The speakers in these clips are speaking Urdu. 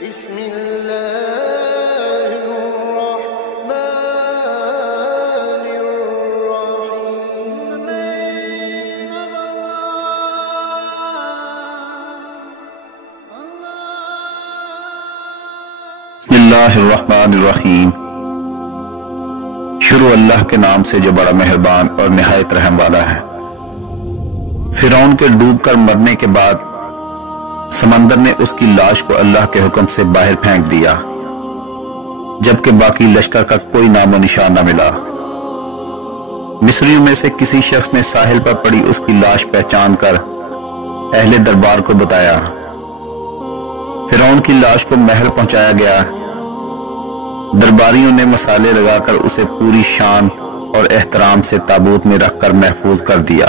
بسم الله الرحمن الرحيم. بسم اللہ الرحمن الرحیم. شروع اللہ کے نام سے جو بڑا مہربان اور نہایت رحم والا ہے. فرعون کے ڈوب کر مرنے کے بعد سمندر نے اس کی لاش کو اللہ کے حکم سے باہر پھینک دیا، جبکہ باقی لشکر کا کوئی نام و نشان نہ ملا. مصریوں میں سے کسی شخص نے ساحل پر پڑی اس کی لاش پہچان کر اہل دربار کو بتایا. فرعون کی لاش کو محل پہنچایا گیا. درباریوں نے مسالے لگا کر اسے پوری شان اور احترام سے تابوت میں رکھ کر محفوظ کر دیا.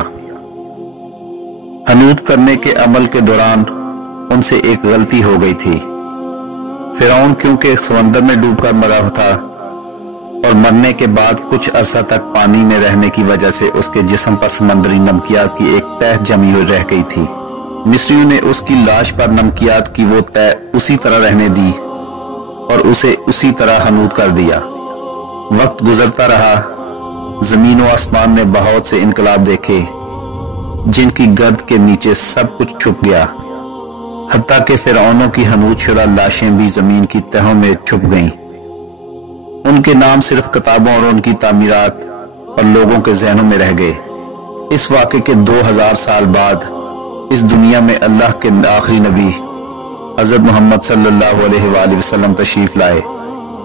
حنوط کرنے کے عمل کے دوران ان سے ایک غلطی ہو گئی تھی. فرعون کیونکہ سمندر میں ڈوب کر مرا تھا اور مرنے کے بعد کچھ عرصہ تک پانی میں رہنے کی وجہ سے اس کے جسم پر سمندری نمکیات کی ایک تہ جمی ہوئی رہ گئی تھی. مصریوں نے اس کی لاش پر نمکیات کی وہ تہ اسی طرح رہنے دی اور اسے اسی طرح حنوط کر دیا. وقت گزرتا رہا. زمین و آسمان نے بہت سے انقلاب دیکھے جن کی گرد کے نیچے سب کچھ چھپ گیا، حتیٰ کہ فرعونوں کی حنوط شدہ لاشیں بھی زمین کی تہوں میں چھپ گئیں. ان کے نام صرف کتابوں اور ان کی تعمیرات اور لوگوں کے ذہنوں میں رہ گئے. اس واقعے کے 2000 سال بعد اس دنیا میں اللہ کے آخری نبی حضرت محمد صلی اللہ علیہ وآلہ وسلم تشریف لائے.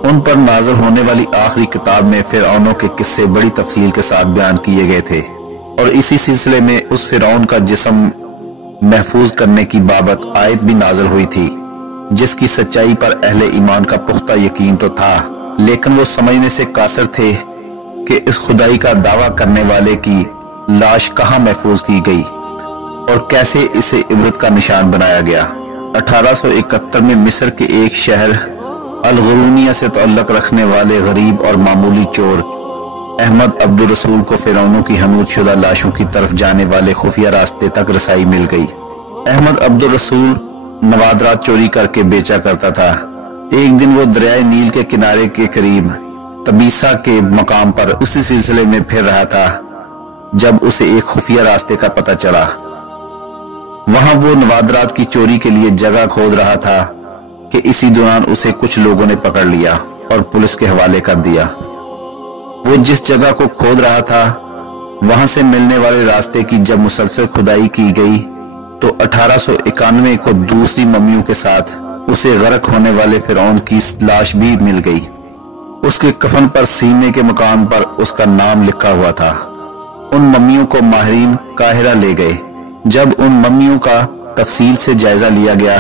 ان پر نازل ہونے والی آخری کتاب میں فرعونوں کے قصے بڑی تفصیل کے ساتھ بیان کیے گئے تھے، اور اسی سلسلے میں اس فرعون کا جسم محفوظ کرنے کی بابت آیت بھی نازل ہوئی تھی، جس کی سچائی پر اہل ایمان کا پختہ یقین تو تھا، لیکن وہ سمجھنے سے قاصر تھے کہ اس خدائی کا دعویٰ کرنے والے کی لاش کہاں محفوظ کی گئی اور کیسے اسے عبرت کا نشان بنایا گیا. 1871 میں مصر کے ایک شہر الغرونیہ سے تعلق رکھنے والے غریب اور معمولی چور احمد عبدالرسول کو فرعونوں کی حنوط شدہ لاشوں کی طرف جانے والے خفیہ راستے تک رسائی مل گئی. احمد عبدالرسول نوادرات چوری کر کے بیچا کرتا تھا. ایک دن وہ دریائے نیل کے کنارے کے قریب تبیسا کے مقام پر اسی سلسلے میں پھر رہا تھا جب اسے ایک خفیہ راستے کا پتہ چلا. وہاں وہ نوادرات کی چوری کے لیے جگہ کھود رہا تھا کہ اسی دوران اسے کچھ لوگوں نے پکڑ لیا اور پولیس کے حوالے کر دیا. وہ جس جگہ کو کھود رہا تھا وہاں سے ملنے والے راستے کی جب مسلسل کھدائی کی گئی تو 1891 کو دوسری ممیوں کے ساتھ اسے غرق ہونے والے فرعون کی لاش بھی مل گئی. اس کے کفن پر سینے کے مقام پر اس کا نام لکھا ہوا تھا. ان ممیوں کو ماہرین قاہرہ لے گئے. جب ان ممیوں کا تفصیل سے جائزہ لیا گیا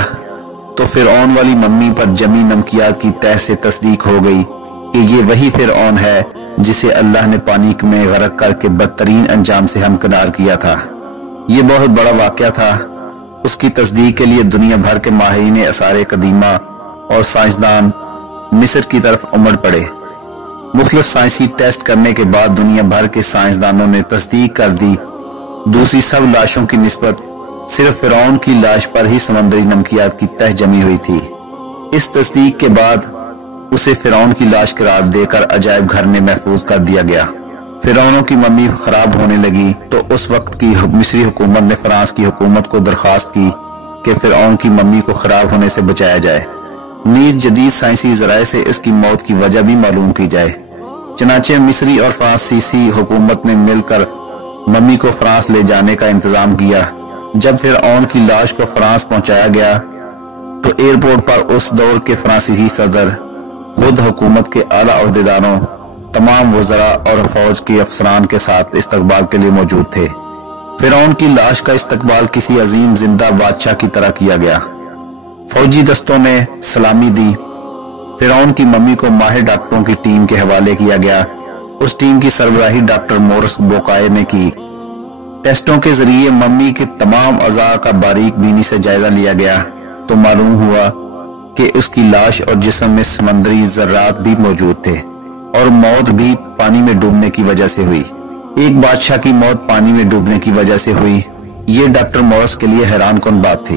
تو فرعون والی ممی پر جمی نمکیات کی تہ سے تصدیق ہو گئی کہ یہ وہی فرعون ہے جسے اللہ نے پانی میں غرق کر کے بدترین انجام سے ہمکنار کیا تھا. یہ بہت بڑا واقعہ تھا. اس کی تصدیق کے لیے دنیا بھر کے ماہرین آثار قدیمہ اور سائنسدان مصر کی طرف امڑ پڑے. مختلف سائنسی ٹیسٹ کرنے کے بعد دنیا بھر کے سائنسدانوں نے تصدیق کر دی دوسری سب لاشوں کی نسبت صرف فرعون کی لاش پر ہی سمندری نمکیات کی تہ جمی ہوئی تھی. اس تصدیق کے بعد اسے فرعون کی لاش قرار دے کر عجائب گھر میں محفوظ کر دیا گیا. فرعونوں کی ممی خراب ہونے لگی تو اس وقت کی مصری حکومت نے فرانس کی حکومت کو درخواست کی کہ فرعون کی ممی کو خراب ہونے سے بچایا جائے، نیز جدید سائنسی ذرائع سے اس کی موت کی وجہ بھی معلوم کی جائے. چنانچہ مصری اور فرانسیسی حکومت نے مل کر ممی کو فرانس لے جانے کا انتظام کیا. جب فرعون کی لاش کو فرانس پہنچایا گیا تو ایئرپورٹ پر اس دور کے فرانسیسی صدر خود حکومت کے اعلیٰ عہدیداروں، تمام وزراء اور فوج کے افسران کے ساتھ استقبال کے لیے موجود تھے. فرعون کی لاش کا استقبال کسی عظیم زندہ بادشاہ کی طرح کیا گیا. فوجی دستوں نے سلامی دی. فرعون کی ممی کو ماہر ڈاکٹروں کی ٹیم کے حوالے کیا گیا. اس ٹیم کی سربراہی ڈاکٹر مورس بوکائے نے کی. ٹیسٹوں کے ذریعے ممی کے تمام اعضاء کا باریک بینی سے جائزہ لیا گیا تو معلوم ہوا کہ اس کی لاش اور جسم میں سمندری ذرات بھی موجود تھے اور موت بھی پانی میں ڈوبنے کی وجہ سے ہوئی. ایک بادشاہ کی موت پانی میں ڈوبنے کی وجہ سے ہوئی، یہ ڈاکٹر مورس کے لیے حیران کن بات تھی.